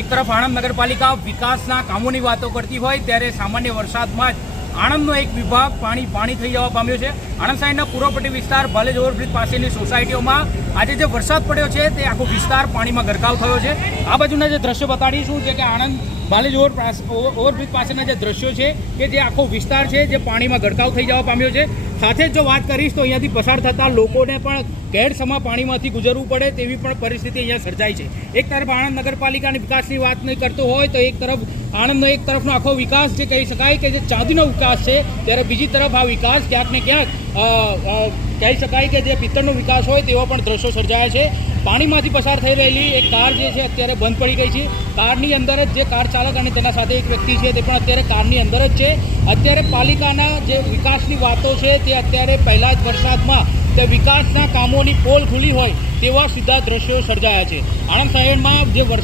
એક તરફ આણંદ નગરપાલિકા વિકાસના કામોની વાતો કરતી હોય ત્યારે સામાન્ય વરસાદમાં જ આણંદનો એક વિભાગ પાણી થઈ જવા પામ્યો છે। આણંદ શહેરના પૂર્વપટ્ટી વિસ્તાર ભાલેજ ઓવરબ્રિજ પાસેની સોસાયટીઓમાં આજે જે વરસાદ પડ્યો છે તે આખો વિસ્તાર પાણીમાં ગરકાવ થયો છે। આ બાજુના જે દ્રશ્યો બતાડીશું છે કે આણંદ ભાલેજ ઓવરબ્રિજ પાસેના જે દ્રશ્યો છે કે જે આખો વિસ્તાર છે જે પાણીમાં ગરકાવ થઈ જવા પામ્યો છે। સાથે જ જો વાત કરીશ તો અહીંયાથી પસાર થતા લોકોને પણ ગેરસમા પાણીમાંથી ગુજરવું પડે તેવી પણ પરિસ્થિતિ અહીંયા સર્જાઈ છે। એક તરફ આણંદ નગરપાલિકાની વિકાસની વાત નહીં કરતો હોય તો એક તરફ આણંદનો એક તરફનો આખો વિકાસ જે કહી શકાય કે જે ચાંદીનો વિકાસ છે, ત્યારે બીજી તરફ આ વિકાસ ક્યાંક ને ક્યાંક કહી શકાય કે જે પિત્તળનો વિકાસ હોય તેવા પણ દ્રશ્યો સર્જાયા છે। પાણીમાંથી પસાર થઈ રહેલી એક કાર જે છે અત્યારે બંધ પડી ગઈ છે। કારની અંદર જ જે કાર ચાલક અને તેના સાથે એક વ્યક્તિ છે તે પણ અત્યારે કારની અંદર જ છે। અત્યારે પાલિકાના જે વિકાસની વાતો છે તે અત્યારે પહેલા જ વરસાદમાં તે વિકાસના કામોની પોલ ખુલી હોય તેવા સીધા દ્રશ્યો સર્જાયા છે। આણંદ શહેરમાં જે